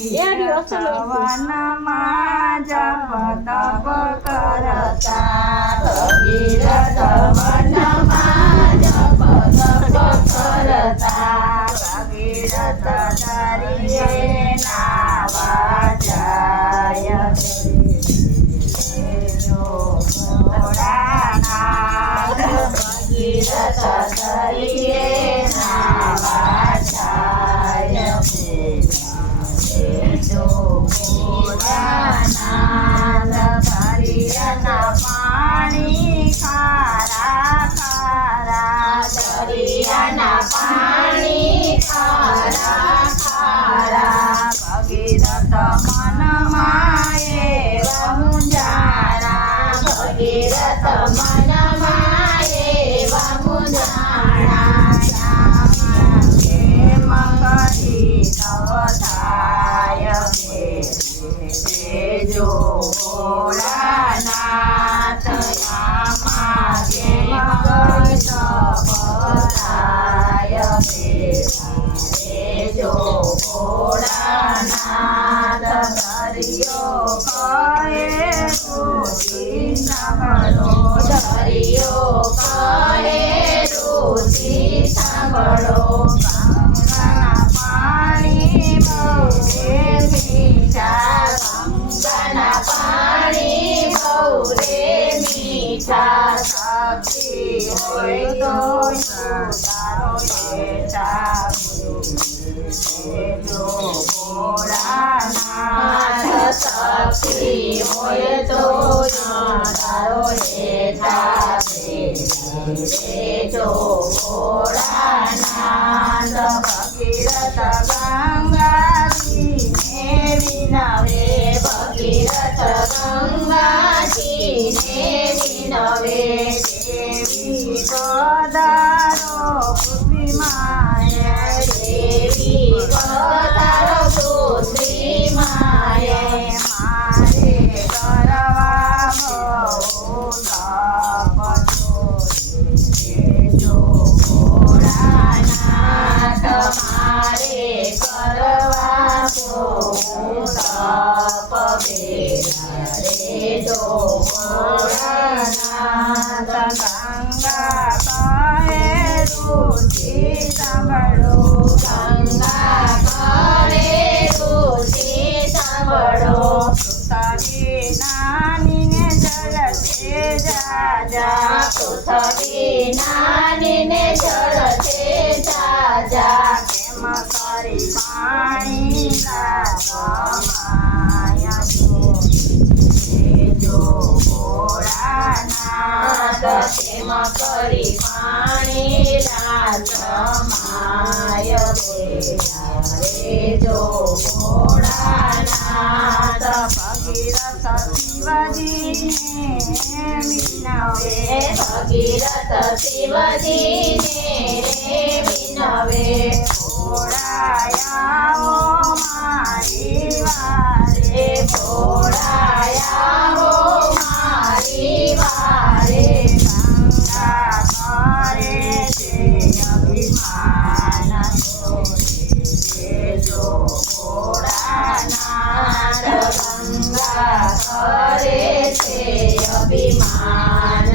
ભગીરથ વનમાં જપ તપ કરતા ભગીરથ વનમાં જપ તપ કરતા ભગીરથ દરિયે નાવા જાય ભોળાનાથ ભગીરથ દરિયે નાવા જાય ભોળાનાથ દરિયાના પાણી ખારા ખારા દરિયાના પાણી ખારા ખારા ભગીરથ મનમાં એવા મુંજાણા ભગીરથ મનમાં એવા મુંજાણા કેમ કરી તવ થાય જો ભોળાનાથ આમાં કેમ કરી તવ થાય જો ભોળાનાથ દરિયો કહે રુચિ સાંભળો દરિયો કહે રુચિ સાંભળો ગંગાના પાણી બહુ મીઠા ગંગાના પાણી બહુ રે મીઠા શક્તિ હોય તો તારો બેટા જો ભોળાનાથ શક્તિ હોય તો તારો બેટા જો ભોળાનાથ ભગીરથ ગંગાજીને વિનવે ભગીરથ ગંગાજીને વિનવે દેવી પધારો પૃથ્વી માય દેવી પધારો પૃથ્વી માય મારે કરવા બહુ જો ભોળાનાથ મારે કરવા તપ રે જો ભોળાનાથ ગંગા કહે રુચિ સાંભળો ગંગા કહે રુચિ સાંભળો પૃથ્વી નાનીને જળ તે જાજા પૃથ્વી નાનીને જળ તે જાજા કેમ કરી પાણી લાગમાય જો ભોળાનાથ કેમ કરી પાણી લાગમાય રે જો ભોળાનાથ ભગીરથ શિવજીને વિનવે ભગીરથ શિવજીને વિનવે ભોળાયાઓ મારી વારે ભોળાયાઓ મારી વારે ગંગા કરે છે અભિમાન જો ભોળાનાથ ગંગા કરે છે અભિમાન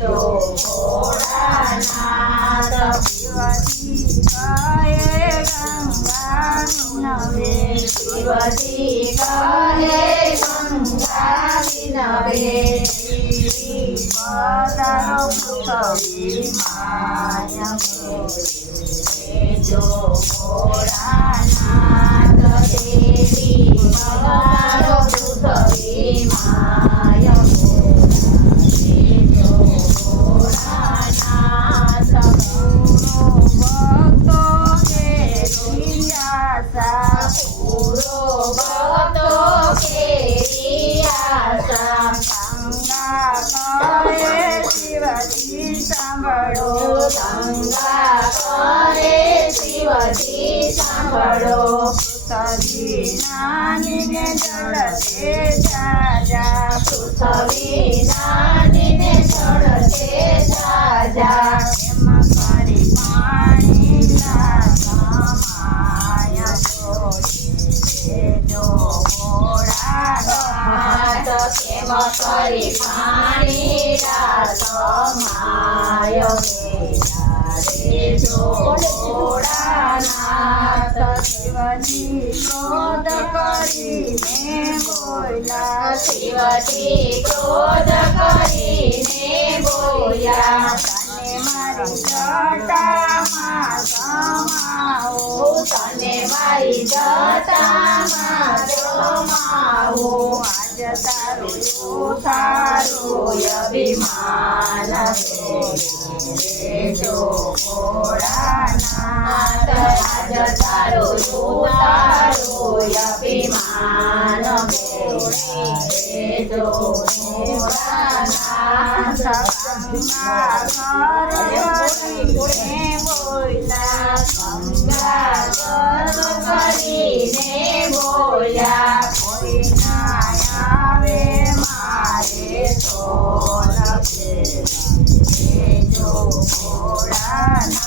જો ભોળાનાથ શિવજી કહે ગંગા વિનવે શિવજી કહે ગંગા વિનવે પધારો પૃથ્વી માય જો ભોળાનાથ દેવી પધારો પૃથ્વી માય જો ભોળાનાથ ભક્તો કેરી આશા પૂરો ભક્તો કેરી આશા ગંગા કહે શિવજી સાંભળો ગંગા કહે શિવજી સાંભળો પૃથ્વી નાનીને જળ તે જાજા પૃથ્વી નાનીને જળ તે જાજા એમ કરી પાણી લાગમાય જો એમ કરી પાણી રાસ માયો રે જો ભોળાનાથ શિવજી ક્રોધ કરીને બોલ્યા શિવજી ક્રોધ કરીને બોલ્યા તને મારી જટામાં સમાવું તને મારી જટામાં સમાવું આજ તારું તારું અભિમાન રે જો ભોળાનાથ આજ તારું તારું અભિમાન રે જો ભોળાનાથ ગંગા કરીને બોલ્યા કોઈ ના આવે મારે તો જો ભોળાનાથ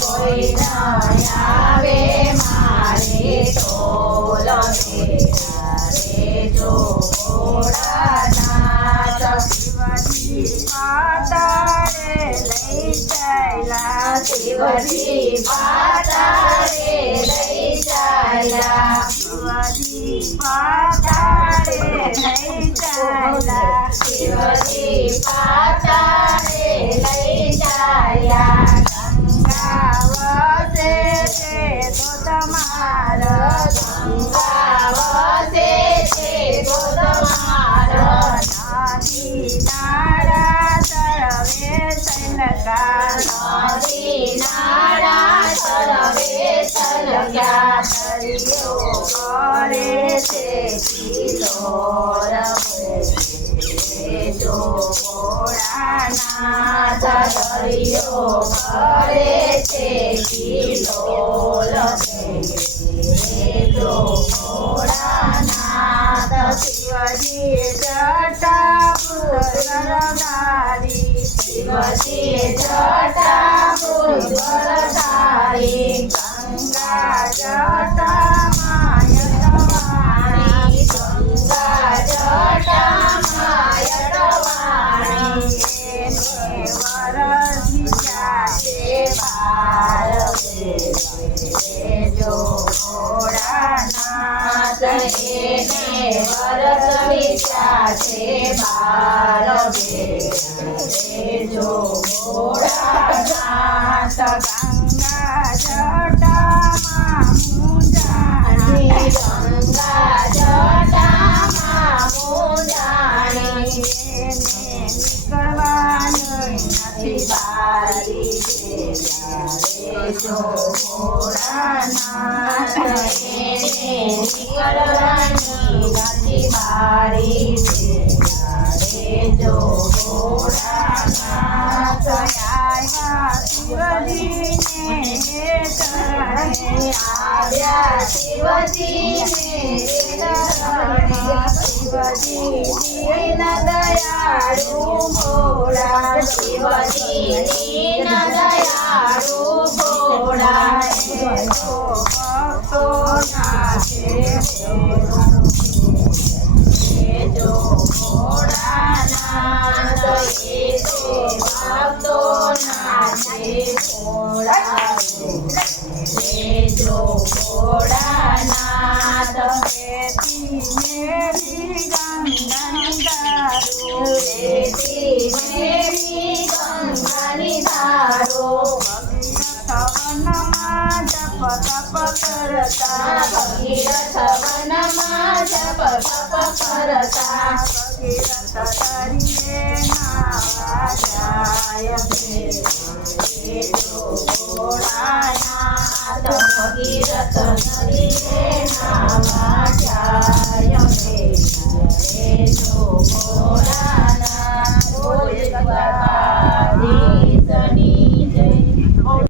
કોઈ ના આવે મારે તો રે જો ભોળાનાથ શિવજી પાતાળે લઈ ચાલ્યા શિવજી પાતાળે લઈ ચાલ્યા શિવજી પાતાળે લઈ ચાલ્યા શિવજી પાતાળે લઈ ચાલ્યા ગંગા વસે છે તો તમાર ગંગા વસે છે તો તમાર નદી નાળા તળવે તલકા નદી નાળા તળવે તલકા દરિયો કરે છે કિલોર જો ભોળાનાથ દરિયો કરે છે કિલોર જો ભોળાનાથ શિવજી જટા પુરધારી શિવજી જટા પુરધારી ગંગા જટા માયટવાણી ગંગા જટા માયટવાણી એને વરસી જાય બાર જો ભોળાનાથ એને વરસી જાય બાર જો ભોળાનાથ ગંગા જટામાં મુંજાણી ગંગા જટામાં મુંજાણી એને નીકળવાનું નથી બારી જો ભોળાનાથ એને નીકળવાની નથી બારી જો ભોળાનાથ આવ્યા શિવજીને ચરણે આવ્યા શિવજીને ચરણે શિવજી દીન દયાળુ ભોળા શિવજી દીન દયાળુ ભોળા ભક્તો નાચે જો ભોળાનાથ ભક્તો નાચે ભોળા જો ભોળાનાથ રેતી મેરી ગંગાની ધારો રેતી મેરી ગંગાની ધારો વનમાં જપ તપ કરતા ભગીરથ વનમાં જપ તપ કરતા ભગીરથ તરીએ નાવા જાય જો ભોળાનાથ ભગીરથ તરીએ નાવા જાય જો